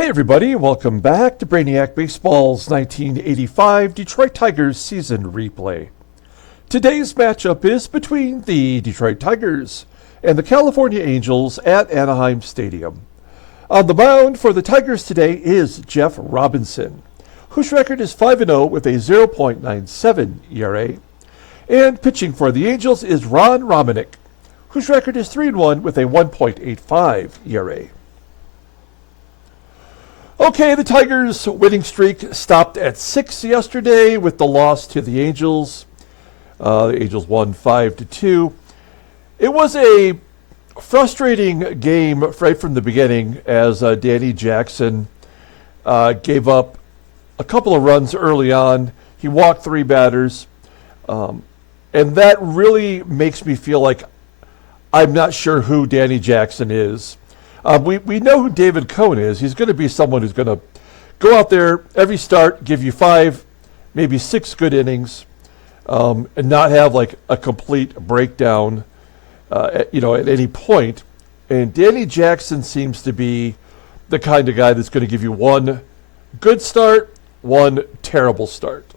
Hey everybody, welcome back to Brainiac Baseball's 1985 Detroit Tigers season replay. Today's matchup is between the Detroit Tigers and the California Angels at Anaheim Stadium. On the mound for the Tigers today is Jeff Robinson, whose record is 5-0 with a 0.97 ERA. And pitching for the Angels is Ron Romanick, whose record is 3-1 with a 1.85 ERA. Okay, the Tigers' winning streak stopped at 6 yesterday with the loss to the Angels. The Angels won 5-2. It was a frustrating game right from the beginning as Danny Jackson gave up a couple of runs early on. He walked 3 batters. And that really makes me feel like I'm not sure who Danny Jackson is. We know who David Cohn is. He's going to be someone who's going to go out there every start, give you 5, maybe 6 good innings, and not have like a complete breakdown, at any point. And Danny Jackson seems to be the kind of guy that's going to give you 1 good start, 1 terrible start.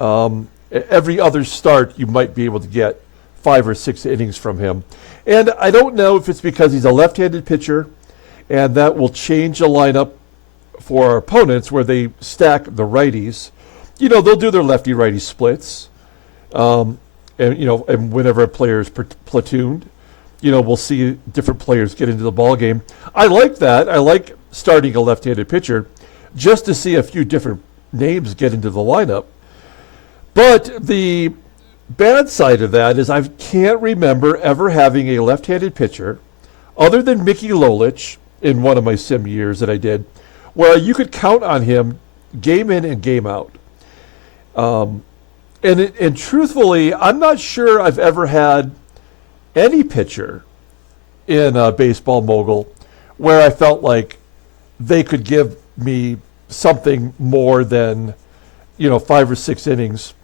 Every other start, you might be able to get 5 or 6 innings from him. And I don't know if it's because he's a left-handed pitcher, and that will change the lineup for our opponents where they stack the righties. They'll do their lefty-righty splits. And whenever a player is platooned, we'll see different players get into the ball game. I like that. I like starting a left-handed pitcher just to see a few different names get into the lineup. But the bad side of that is I can't remember ever having a left-handed pitcher, other than Mickey Lolich in one of my sim years that I did, where you could count on him game in and game out. And truthfully, I'm not sure I've ever had any pitcher in Baseball Mogul where I felt like they could give me something more than 5 or 6 innings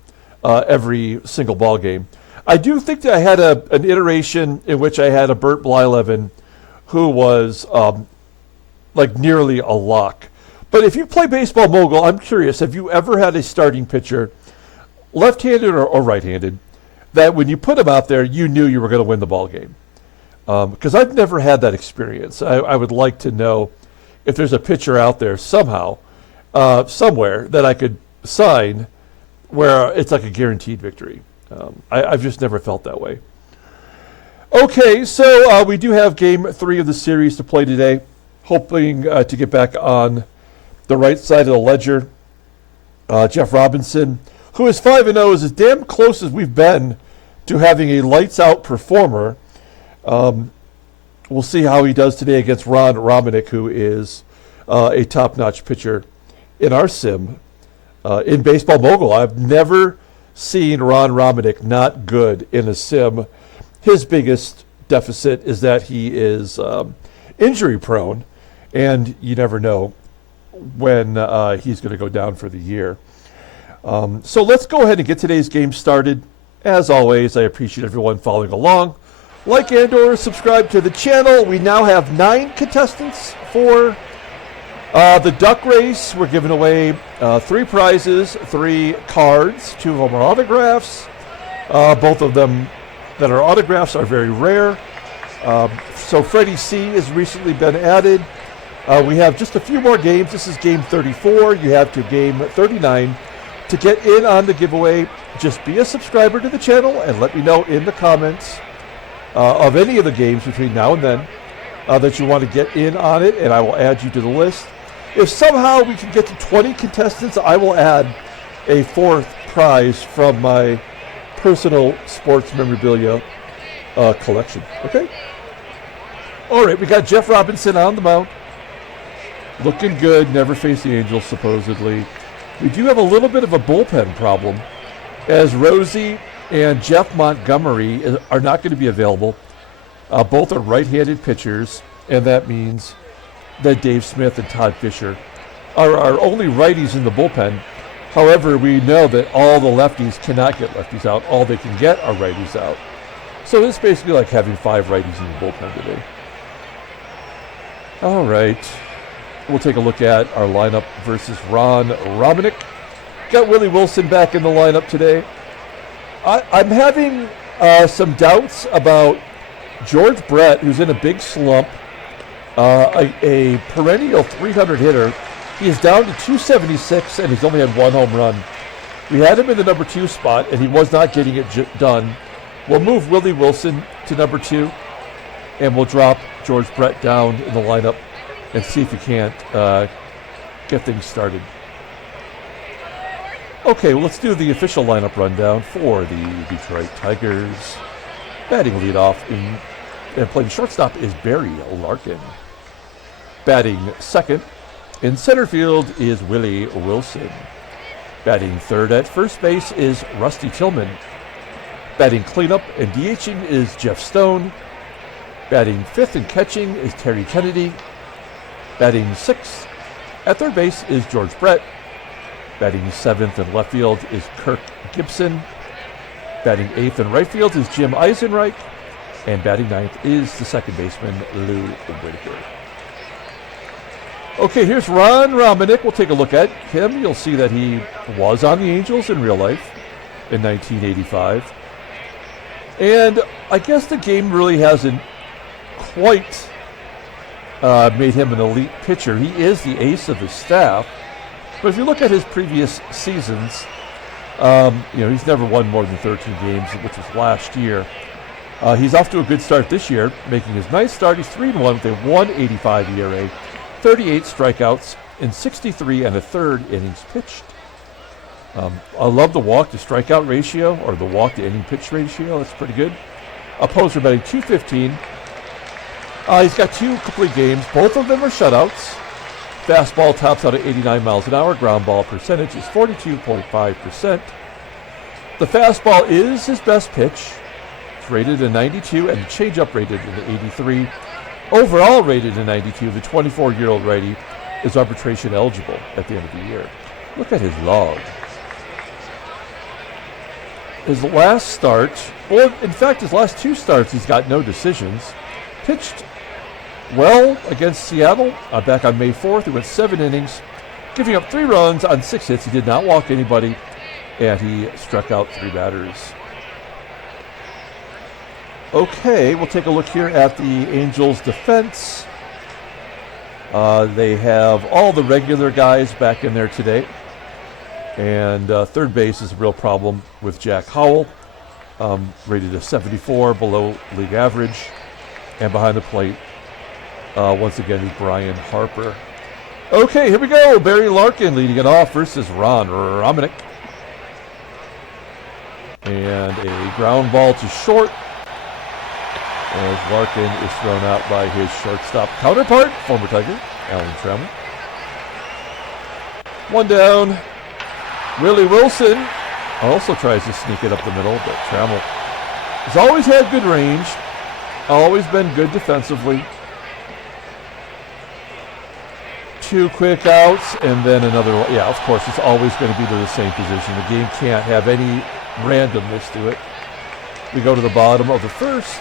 every single ball game. I do think that I had an iteration in which I had a Bert Blyleven who was nearly a lock. But if you play Baseball Mogul, I'm curious, have you ever had a starting pitcher, left-handed or right-handed, that when you put him out there, you knew you were going to win the ball game? Because I've never had that experience. I would like to know if there's a pitcher out there somehow, somewhere, that I could sign where it's like a guaranteed victory. I've just never felt that way. Okay, so we do have Game 3 of the series to play today, hoping to get back on the right side of the ledger. Jeff Robinson, who is 5-0, is as damn close as we've been to having a lights-out performer. We'll see how he does today against Ron Romanick, who is a top-notch pitcher in our sim. In Baseball Mogul, I've never seen Ron Romanick not good in a sim. His biggest deficit is that he is injury-prone, and you never know when he's going to go down for the year. So let's go ahead and get today's game started. As always, I appreciate everyone following along. Like and/or subscribe to the channel. We now have 9 contestants for the duck race. We're giving away 3 prizes, 3 cards. 2 of them are autographs. Both of them that are autographs are very rare. So Freddie C has recently been added. We have just a few more games. This is game 34. You have to game 39 to get in on the giveaway. Just be a subscriber to the channel and let me know in the comments of any of the games between now and then that you want to get in on it, and I will add you to the list. If somehow we can get to 20 contestants, I will add a 4th prize from my personal sports memorabilia collection. Okay? All right, we got Jeff Robinson on the mound. Looking good, never faced the Angels, supposedly. We do have a little bit of a bullpen problem, as Rosie and Jeff Montgomery are not going to be available. Both are right-handed pitchers, and that means that Dave Smith and Todd Fisher are our only righties in the bullpen. However, we know that all the lefties cannot get lefties out. All they can get are righties out. So it's basically like having 5 righties in the bullpen today. All right. we'll take a look at our lineup versus Ron Romanick. Got Willie Wilson back in the lineup today. I'm having some doubts about George Brett, who's in a big slump, a perennial 300 hitter. He is down to 276, and he's only had one home run. We had him in the number 2 spot, and he was not getting it done. We'll move Willie Wilson to number 2, and we'll drop George Brett down in the lineup and see if we can't get things started. Okay, well, let's do the official lineup rundown for the Detroit Tigers. Batting leadoff and playing shortstop is Barry Larkin. Batting second in center field is Willie Wilson. Batting third at first base is Rusty Tillman. Batting cleanup and DHing is Jeff Stone. Batting fifth and catching is Terry Kennedy. Batting sixth at third base is George Brett. Batting seventh in left field is Kirk GIBSON. Batting eighth in right field is Jim EISENREICH. And batting ninth is the second baseman, Lou Whitaker. Okay, here's Ron Romanick. We'll take a look at him. You'll see that he was on the Angels in real life in 1985. And I guess the game really hasn't quite made him an elite pitcher. He is the ace of his staff. But if you look at his previous seasons, he's never won more than 13 games, which was last year. He's off to a good start this year, making his ninth start. He's 3-1 with a 1.85 ERA, 38 strikeouts in 63 and a third innings pitched. I love the walk to strikeout ratio, or the walk to inning pitch ratio. That's pretty good. Opposer batting .215. He's got 2 complete games. Both of them are shutouts. Fastball tops out at 89 miles an hour. Ground ball percentage is 42.5%. The fastball is his best pitch. It's rated a 92, and the changeup rated an 83. Overall rated a 92. The 24-year-old righty is arbitration eligible at the end of the year. Look at his log. His last start, or in fact his last 2 starts, he's got no decisions. Pitched well against Seattle back on May 4th. He went 7 innings, giving up 3 runs on 6 hits. He did not walk anybody, and he struck out 3 batters. Okay, we'll take a look here at the Angels' defense. They have all the regular guys back in there today. And third base is a real problem with Jack Howell, rated a 74, below league average. And behind the plate, once again, is Brian Harper. Okay, here we go. Barry Larkin leading it off versus Ron Romanick. And a ground ball to short, as Larkin is thrown out by his shortstop counterpart, former Tiger, Alan Trammell. 1 down. Willie Wilson also tries to sneak it up the middle, but Trammell has always had good range, always been good defensively. 2 quick outs, and then another one. Yeah, of course, it's always going to be to the same position. The game can't have any randomness to it. We go to the bottom of the first.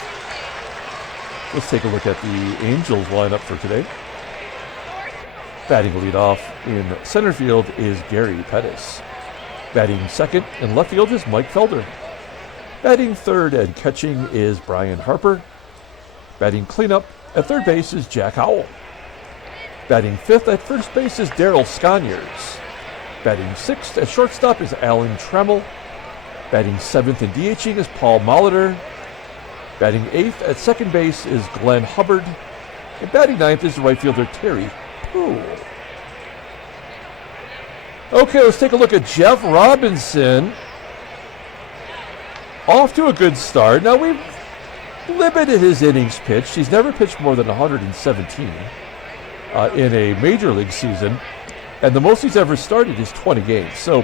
Let's take a look at the Angels lineup for today. Batting leadoff in center field is Gary Pettis. Batting second in left field is Mike Felder. Batting third and catching is Brian Harper. Batting cleanup at third base is Jack Howell. Batting fifth at first base is Daryl SCONIERS. Batting sixth at shortstop is Alan Trammell. Batting seventh and DHing is Paul Molitor. Batting eighth at second base is Glenn Hubbard. And batting ninth is the right fielder Terry PUHL. Okay, let's take a look at Jeff Robinson. Off to a good start. Now, we've limited his innings pitched. He's never pitched more than 117 in a major league season. And the most he's ever started is 20 games. So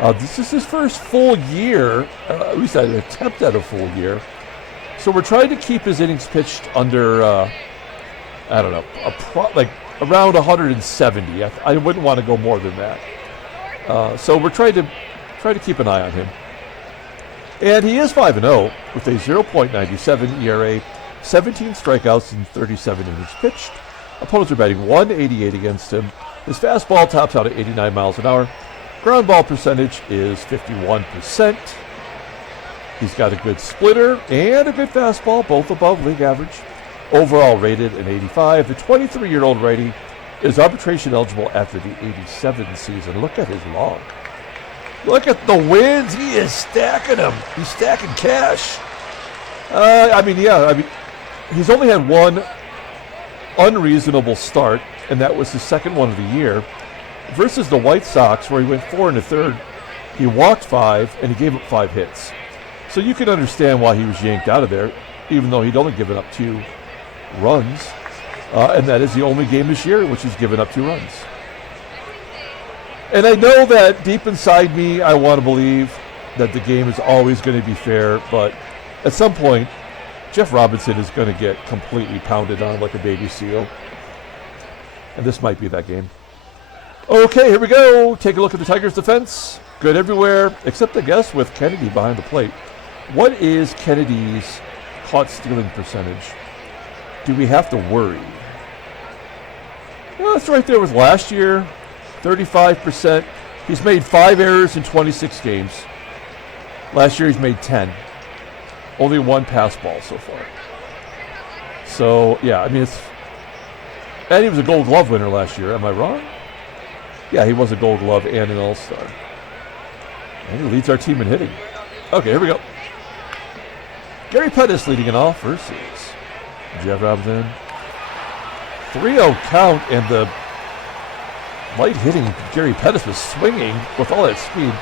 this is his first full year, at least an attempt at a full year. So we're trying to keep his innings pitched under, like around 170. I wouldn't want to go more than that. So we're trying to keep an eye on him. And he is 5-0 with a 0.97 ERA, 17 strikeouts in 37 innings pitched. Opponents are batting 188 against him. His fastball tops out at 89 miles an hour. Ground ball percentage is 51%. He's got a good splitter and a good fastball, both above league average. Overall rated an 85. The 23-year-old righty is arbitration eligible after the 87 season. Look at his log. Look at the wins. He is stacking them. He's stacking cash. He's only had one unreasonable start, and that was his second one of the year, versus the White Sox, where he went 4 1/3. He walked 5, and he gave up 5 hits. So you can understand why he was yanked out of there, even though he'd only given up 2 runs. And that is the only game this year in which he's given up 2 runs. And I know that deep inside me, I want to believe that the game is always going to be fair, but at some point, Jeff Robinson is going to get completely pounded on like a baby seal. And this might be that game. Okay, here we go. Take a look at the Tigers' defense. Good everywhere, except I guess with Kennedy behind the plate. What is Kennedy's caught stealing percentage? Do we have to worry? Well, it's right there with last year, 35%. He's made 5 errors in 26 games. Last year he's made 10. Only 1 pass ball so far. So, yeah, I mean, and he was a Gold Glove winner last year. Am I wrong? Yeah, he was a Gold Glove and an All-Star. And he leads our team in hitting. Okay, here we go. Gary Pettis leading it off versus Jeff Robinson. 3-0 count, and the light hitting Gary Pettis was swinging with all that speed.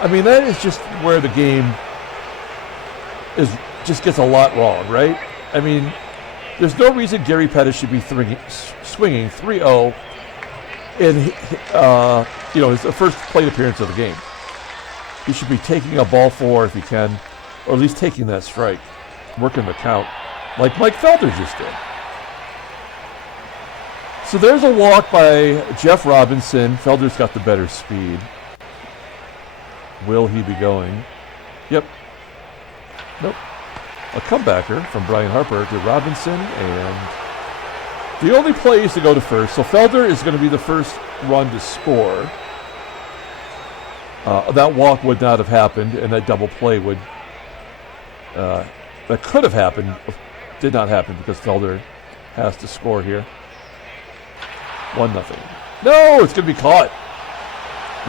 I mean, that is just where the game just gets a lot wrong, right? I mean, there's no reason Gary Pettis should be swinging 3-0 in his first plate appearance of the game. He should be taking a ball 4 if he can, or at least taking that strike, working the count, like Mike Felder just did. So there's a walk by Jeff Robinson. Felder's got the better speed. Will he be going? Yep. Nope. A comebacker from Brian Harper to Robinson, and the only play is to go to first. So Felder is going to be the first run to score. That walk would not have happened, and that double play would that could have happened, did not happen because Felder has to score here. 1-0. No, it's going to be caught.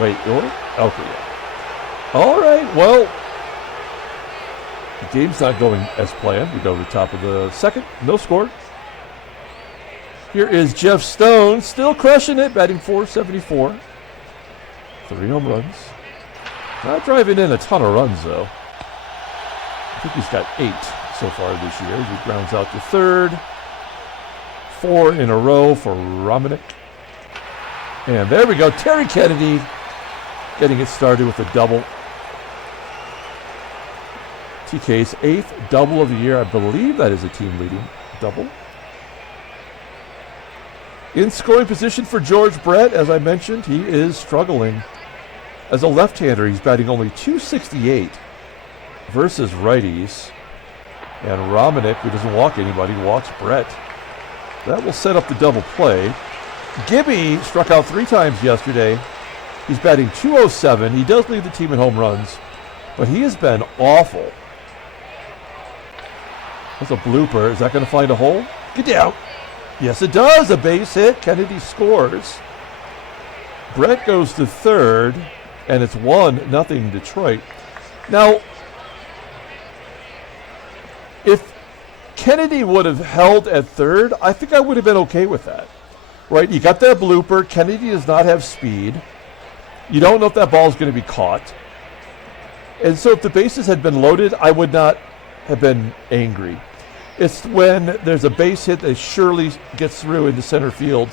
Wait, okay. Yeah. All right, well, the game's not going as planned. We go to the top of the second. No score. Here is Jeff Stone, still crushing it, batting .474. 3 home runs. Not driving in a ton of runs, though. I think he's got 8 so far this year. He grounds out to third. 4 in a row for Romanick. And there we go. Terry Kennedy getting it started with a double. TK's 8th double of the year. I believe that is a team-leading double. In scoring position for George Brett, as I mentioned, he is struggling. As a left-hander, he's batting only .268 versus righties. And Romanick, who doesn't walk anybody, walks Brett. That will set up the double play. Gibby struck out 3 times yesterday. He's batting .207. He does lead the team in home runs, but he has been awful. That's a blooper. Is that going to find a hole? Get down. Yes, it does. A base hit. Kennedy scores. Brett goes to third, and it's 1-0 Detroit. Now, if Kennedy would have held at third, I think I would have been okay with that. Right? You got that blooper. Kennedy does not have speed. You don't know if that ball is going to be caught. And so if the bases had been loaded, I would not have been angry. It's when there's a base hit that surely gets through into center field,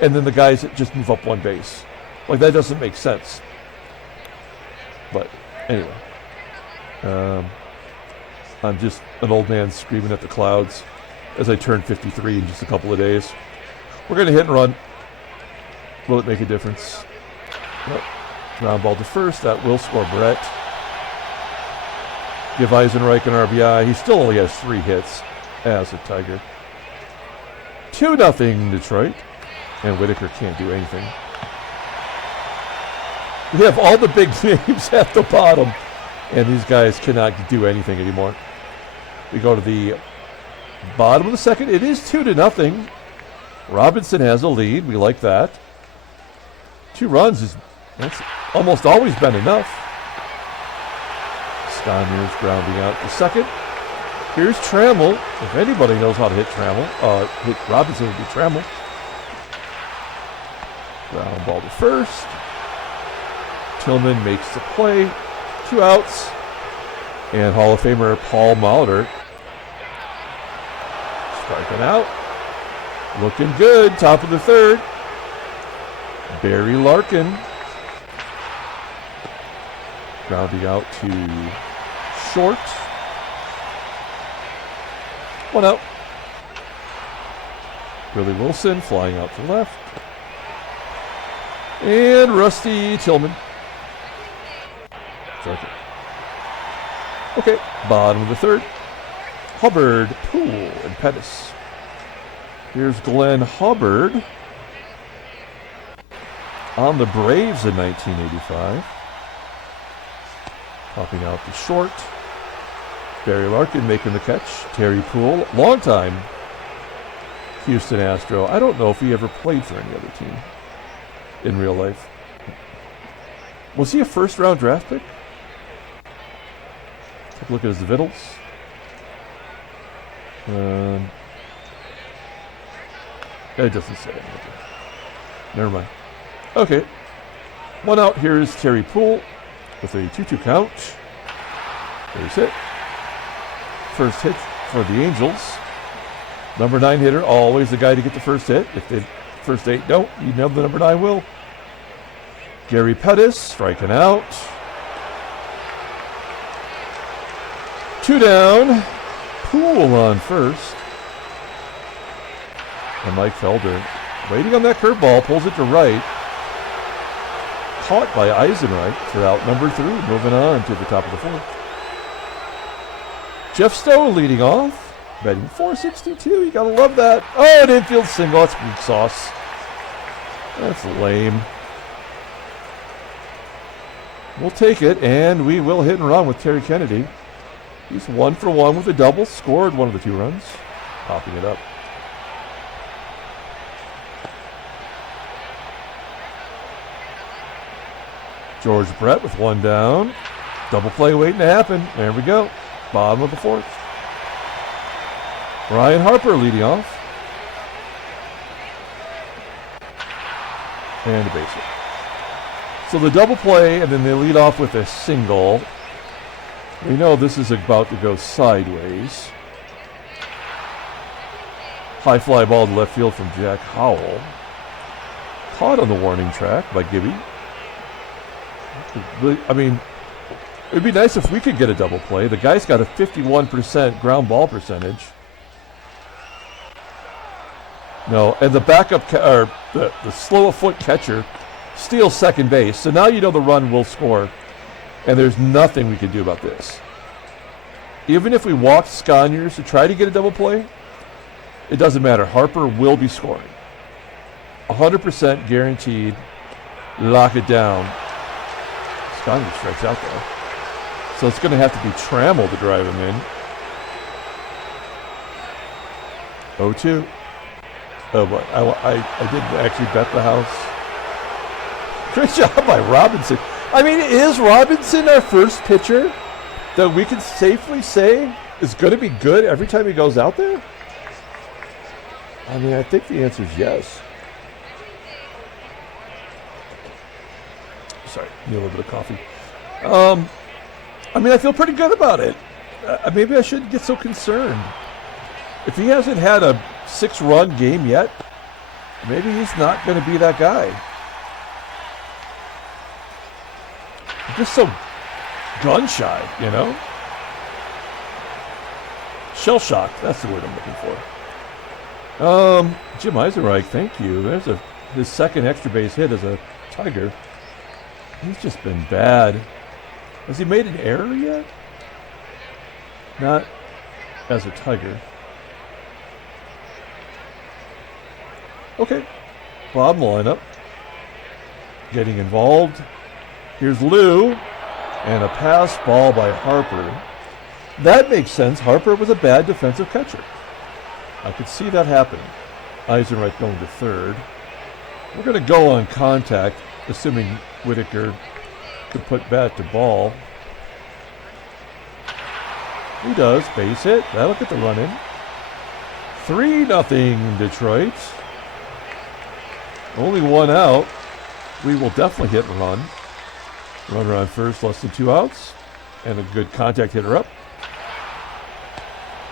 and then the guys just move up 1 base. Like, that doesn't make sense. But anyway, I'm just an old man screaming at the clouds as I turn 53 in just a couple of days. We're going to hit and run. Will it make a difference? Nope. Ground ball to first. That will score Brett. Give EISENREICH an RBI. He still only has 3 hits as a Tiger. 2-0 Detroit. And Whitaker can't do anything. We have all the big names at the bottom, and these guys cannot do anything anymore. We go to the bottom of the second. It is 2-0. Robinson has a lead. We like that. 2 runs that's almost always been enough. Sconiers grounding out the second. Here's Trammell. If anybody knows how to hit Trammell, hit Robinson would be Trammell. Ground ball to first. Tillman makes the play. 2 outs. And Hall of Famer Paul Molitor striking out. Looking good. Top of the third. Barry Larkin grounding out to short. 1 out. Willie Wilson flying out to left. And Rusty Tillman. Okay, bottom of the third. Hubbard, PUHL, and Pettis. Here's Glenn Hubbard on the Braves in 1985. Popping out to short. Barry Larkin making the catch. Terry PUHL, longtime Houston Astro. I don't know if he ever played for any other team in real life. Was he a first-round draft pick? Take a look at his Vittles. It doesn't say anything. Never mind. Okay. 1 out. Here's Terry PUHL with a 2-2 count. There's hit. First hit for the Angels. Number 9 hitter, always the guy to get the first hit. If the first 8 don't, you know the number 9 will. Gary Pettis striking out. 2 down. PUHL on first. And Mike Felder waiting on that curveball, pulls it to right. Caught by EISENREICH for out number 3, moving on to the top of the 4th. Jeff Stowe leading off, batting .462. You gotta love that. Oh, an infield single. That's weak sauce. That's lame. We'll take it, and we will hit and run with Terry Kennedy. He's 1 for 1 with a double, scored one of the 2 runs. Popping it up. George Brett with 1 down. Double play waiting to happen. There we go. Bottom of the 4th. Ryan Harper leading off. And a base hit. So the double play, and then they lead off with a single. We know this is about to go sideways. High fly ball to left field from Jack Howell. Caught on the warning track by Gibby. I mean, it would be nice if we could get a double play. The guy's got a 51% ground ball percentage. No, and the backup, or the slow foot catcher steals second base. So now you know the run will score. And there's nothing we can do about this. Even if we walked Sconiers to try to get a double play, it doesn't matter. Harper will be scoring. 100% guaranteed. Lock it down. Sconiers strikes out though. So it's going to have to be Trammell to drive him in. 0-2. Oh, but I didn't actually bet the house. Great job by Robinson. I mean, is Robinson our first pitcher that we can safely say is going to be good every time he goes out there? I mean, I think the answer is yes. Sorry, need a little bit of coffee. I mean, I feel pretty good about it. Maybe I shouldn't get so concerned. If he hasn't had a 6-run game yet, maybe he's not going to be that guy. I'm just so gun-shy, you know? Shell-shocked, that's the word I'm looking for. Jim EISENREICH, thank you. There's his second extra base hit as a Tiger. He's just been bad. Has he made an error yet? Not as a Tiger. Okay. Bottom lineup. Getting involved. Here's Lou. And a pass ball by Harper. That makes sense. Harper was a bad defensive catcher. I could see that happening. Eisenreich going to third. We're going to go on contact, assuming Whitaker could put bat to ball. He does. Base hit. That'll get the run in. 3-0 Detroit. Only one out. We will definitely hit and run. Runner on first, less than 2 outs. And a good contact hitter up.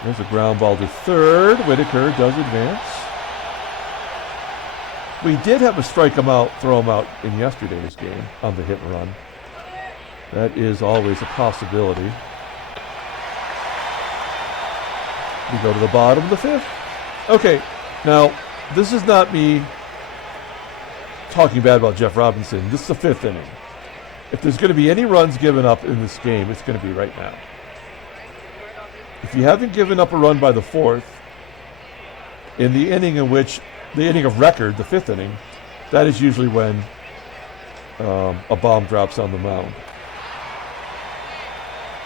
There's a ground ball to third. Whitaker does advance. We did have a strike him out, throw him out in yesterday's game on the hit and run. That is always a possibility. We go to the bottom of the fifth. Okay, now this is not me talking bad about Jeff Robinson. This is the fifth inning. If there's going to be any runs given up in this game, it's going to be right now. If you haven't given up a run by the fourth, in the inning in which, the inning of record, the fifth inning, that is usually when a bomb drops on the mound.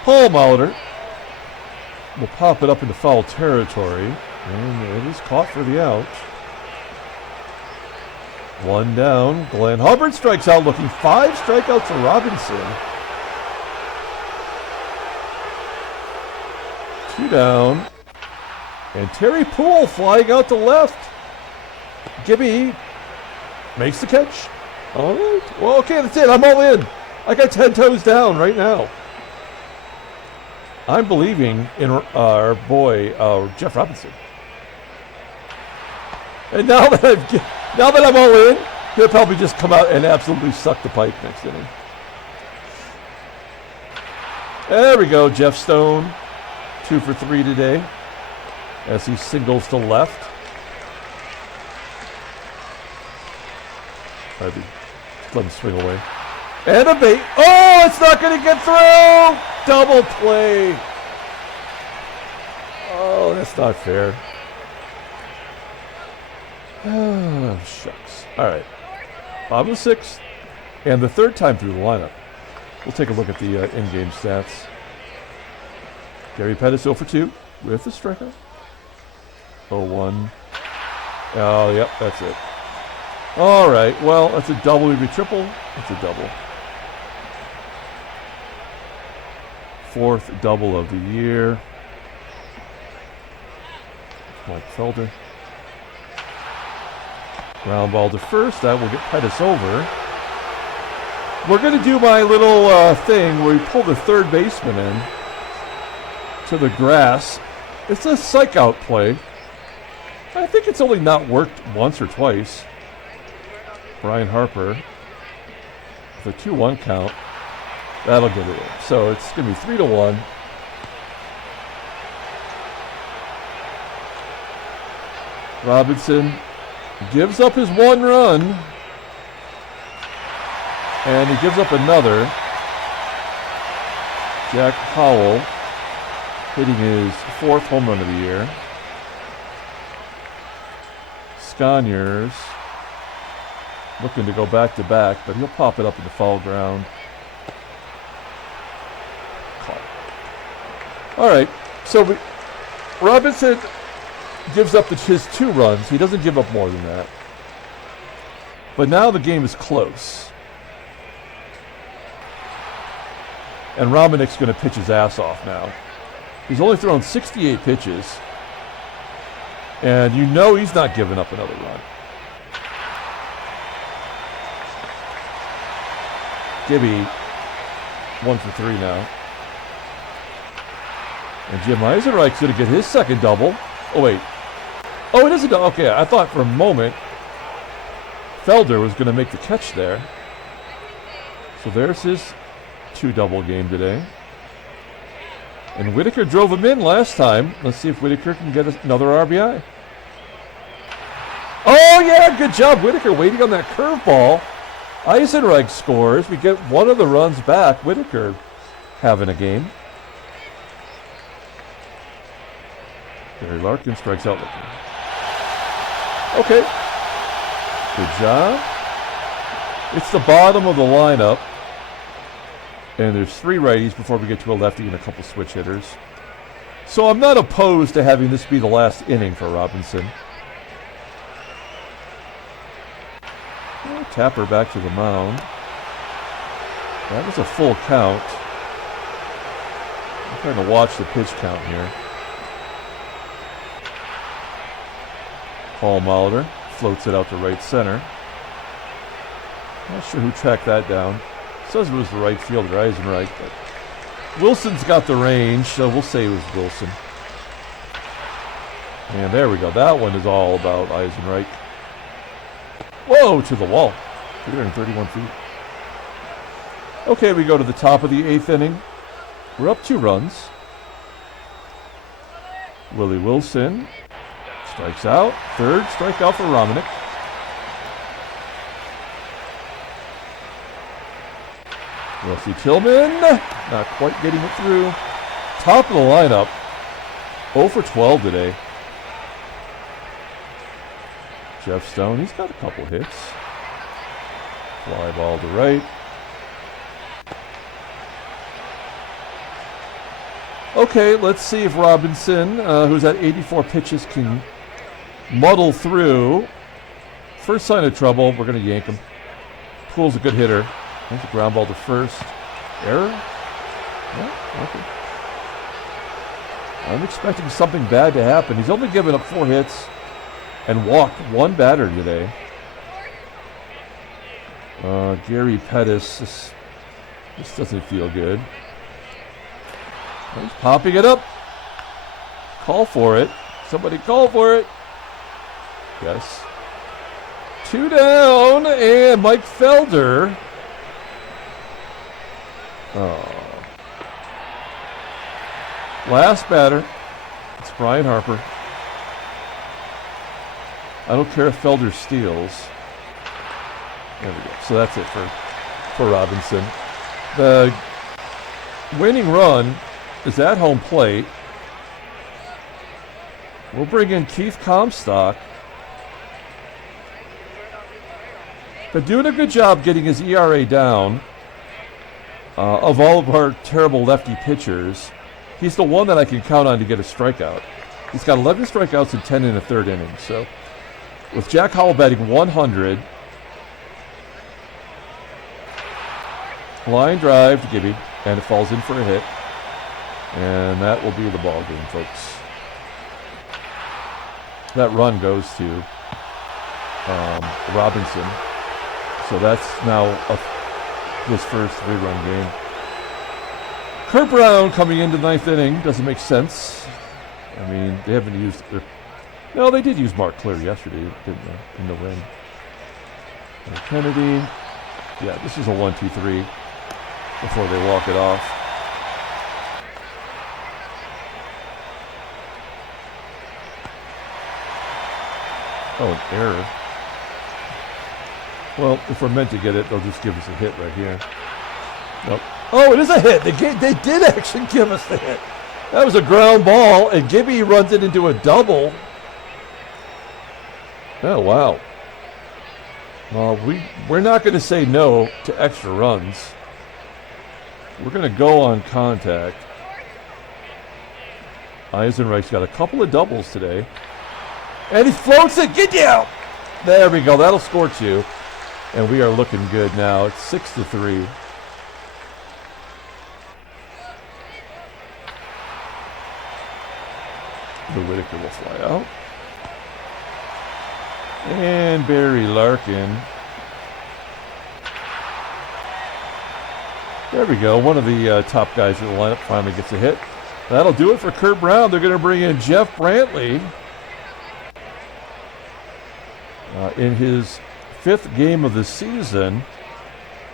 MOLITOR will pop it up into foul territory, and it is caught for the out. One down. Glenn Hubbard strikes out, looking 5 strikeouts to Robinson. 2 down. And Terry PUHL flying out to left. Gibby makes the catch. All right. Well, okay, that's it. I'm all in. I got 10 toes down right now. I'm believing in our boy, Jeff Robinson. And now that I'm all in, he'll probably just come out and absolutely suck the pipe next inning. There we go, Jeff Stone. 2 for 3 today as he singles to left. Let him swing away. And a bait. Oh, it's not going to get through! Double play. Oh, that's not fair. Oh, shucks. All right. Bottom of the 6th. And the third time through the lineup. We'll take a look at the in-game stats. Gary Pettis 0 for 2 with the strikeout. 0-1. Oh, yep, that's it. All right. Well, that's a double, maybe triple. It's a double. 4th double of the year. Mike Felder. Ground ball to first. That will get Pettis over. We're going to do my little thing where we pull the third baseman in to the grass. It's a psych out play. I think it's only not worked once or twice. Brian Harper with a 2-1 count. That'll get it in. So it's going to be 3-1. Robinson gives up his 1 run. And he gives up another. Jack Howell hitting his 4th home run of the year. SCONIERS looking to go back to back, but he'll pop it up in the foul ground. Caught. All right, so Robinson gives up his 2 runs. He doesn't give up more than that. But now the game is close. And Romanick's going to pitch his ass off now. He's only thrown 68 pitches. And you know he's not giving up another run. Gibby, 1 for 3 now. And Jim Eisenreich's going to get his 2nd double. Oh, wait. Oh, it is a double. Okay, I thought for a moment Felder was going to make the catch there. So there's his 2-double game today. And Whitaker drove him in last time. Let's see if Whitaker can get another RBI. Oh, yeah, good job, Whitaker, waiting on that curveball. Eisenreich scores. We get one of the runs back. Whitaker having a game. Larkin strikes out looking. Okay. Good job. It's the bottom of the lineup. And there's 3 righties before we get to a lefty and a couple switch hitters. So I'm not opposed to having this be the last inning for Robinson. Tapper back to the mound. That was a full count. I'm trying to watch the pitch count here. Paul Molitor floats it out to right center. Not sure who tracked that down. Says it was the right fielder, EISENREICH, but Wilson's got the range, so we'll say it was Wilson. And there we go. That one is all about EISENREICH. Whoa, to the wall. 331 feet. Okay, we go to the top of the 8th inning. We're up 2 runs. Willie Wilson strikes out. 3rd strikeout for Romanick. Rusty Tillman, not quite getting it through. Top of the lineup, 0 for 12 today. Jeff Stone, he's got a couple hits. Fly ball to right. Okay, let's see if Robinson, who's at 84 pitches, can muddle through. First sign of trouble, we're going to yank him. PUHL's a good hitter. There's a ground ball to first. Error? Yeah, okay. I'm expecting something bad to happen. He's only given up 4 hits and walked 1 batter today. Gary Pettis, this doesn't feel good. He's popping it up. Call for it. Somebody call for it. Yes. 2 down, and Mike Felder. Oh. Last batter. It's Brian Harper. I don't care if Felder steals. There we go. So that's it for Robinson. The winning run is at home plate. We'll bring in Keith Comstock. But doing a good job getting his ERA down. Of all of our terrible lefty pitchers, he's the one that I can count on to get a strikeout. He's got 11 strikeouts and 10 in the 3rd inning. So with Jack Howell batting 100, line drive to Gibby, and it falls in for a hit. And that will be the ball game, folks. That run goes to Robinson. So that's now his first 3-run game. Kirk Brown coming into the 9th inning doesn't make sense. I mean, they haven't used... No, they did use Mark Clear yesterday, didn't they, in the win. And Kennedy. Yeah, this is a 1-2-3 before they walk it off. Oh, an error. Well, if we're meant to get it, they'll just give us a hit right here. Nope. Oh, it is a hit. They did actually give us the hit. That was a ground ball, and Gibby runs it into a double. Oh, wow. Well, we're not going to say no to extra runs. We're going to go on contact. EISENREICH's got a couple of doubles today. And he floats it. Get out. There we go. That'll score 2. And we are looking good now. It's 6-3. The Whitaker will fly out. And Barry Larkin. There we go. One of the top guys in the lineup finally gets a hit. That'll do it for Kirk Brown. They're going to bring in Jeff Brantley. In his 5th game of the season,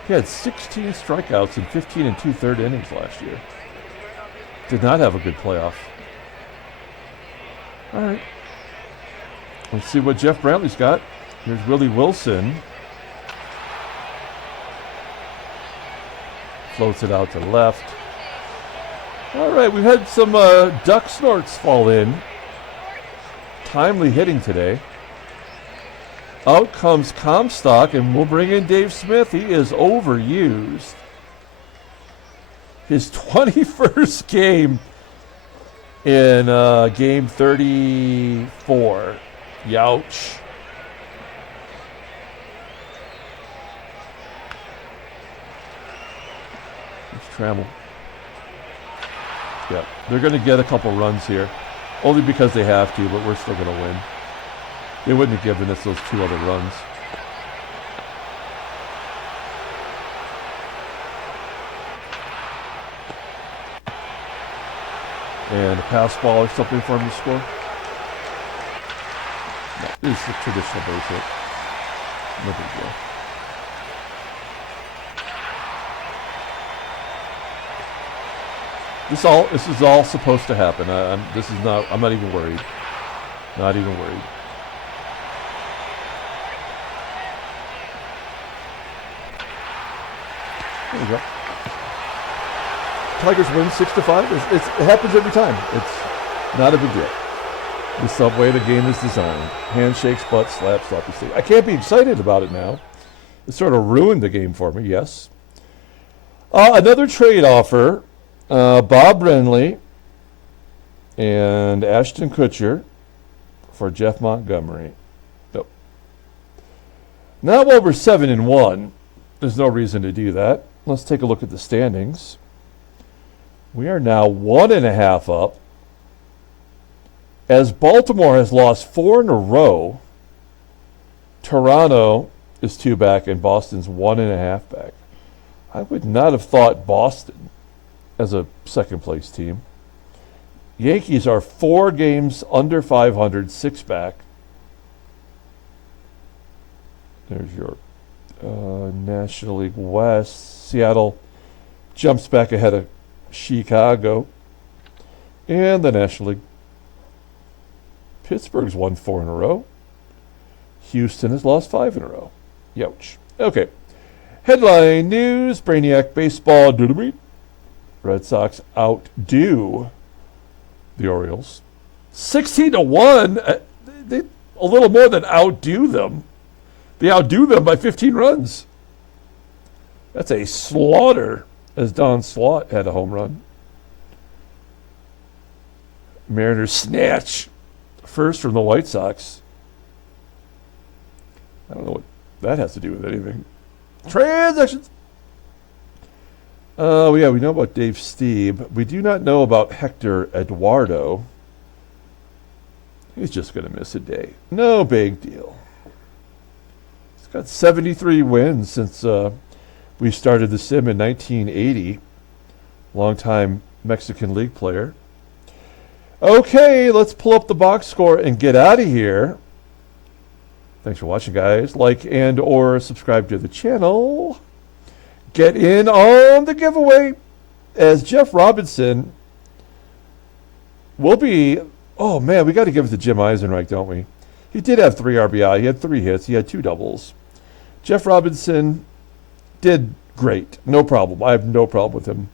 he had 16 strikeouts in 15 2/3 innings last year. Did not have a good playoff. All right. Let's see what Jeff Brantley's got. Here's Willie Wilson. Floats it out to left. All right, we've had some duck snorts fall in. Timely hitting today. Out comes Comstock, and we'll bring in Dave Smith. He is overused. His 21st game in game 34. Youch. It's Trammell. Yeah, they're going to get a couple runs here. Only because they have to, but we're still going to win. They wouldn't have given us those 2 other runs. And a pass ball or something for him to score. No, this is a traditional base hit. No big deal. This is all supposed to happen. I'm not even worried. Not even worried. There you go. Tigers win 6-5. It happens every time. It's not a big deal. This is the way the game is designed. Handshakes, butt slaps, sloppy sleep. I can't be excited about it now. It sort of ruined the game for me, yes. Another trade offer. Bob Renly and Ashton Kutcher for Jeff Montgomery. Nope. Now while we're 7-1, there's no reason to do that. Let's take a look at the standings. We are now 1.5 up. As Baltimore has lost 4 in a row, Toronto is 2 back and Boston's 1.5 back. I would not have thought Boston as a second place team. Yankees are 4 games under 500, 6 back. There's your National League West. Seattle jumps back ahead of Chicago. And the National League. Pittsburgh's won 4 in a row. Houston has lost 5 in a row. Youch. Okay. Headline news. Brainiac baseball. Red Sox outdo the Orioles. 16-1. They a little more than outdo them. They outdo them by 15 runs. That's a slaughter, as Don Slaught had a home run. Mariners snatch first from the White Sox. I don't know what that has to do with anything. Transactions. Yeah, we know about Dave Steeb. We do not know about Hector Eduardo. He's just going to miss a day. No big deal. He's got 73 wins since we started the sim in 1980. Longtime Mexican League player. Okay, let's pull up the box score and get out of here. Thanks for watching, guys. Like and or subscribe to the channel. Get in on the giveaway as Jeff Robinson will be... Oh, man, we got to give it to Jim Eisenreich, don't we? He did have 3 RBI. He had 3 hits. He had 2 doubles. Jeff Robinson did great. No problem. I have no problem with him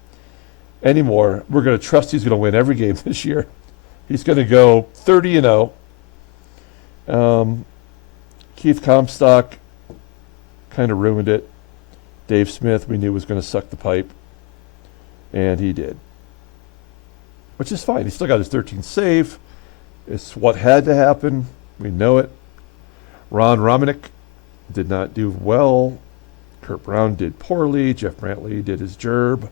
anymore. We're going to trust he's going to win every game this year. He's going to go 30-0. Keith Comstock kind of ruined it. Dave Smith, we knew was going to suck the pipe. And he did. Which is fine. He still got his 13th save. It's what had to happen. We know it. Ron Romanick did not do well. Kurt Brown did poorly. Jeff Brantley did his gerb.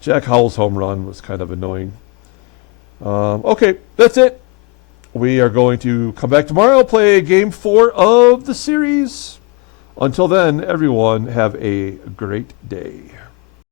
Jack Howell's home run was kind of annoying. Okay, that's it. We are going to come back tomorrow, play Game 4 of the series. Until then, everyone, have a great day.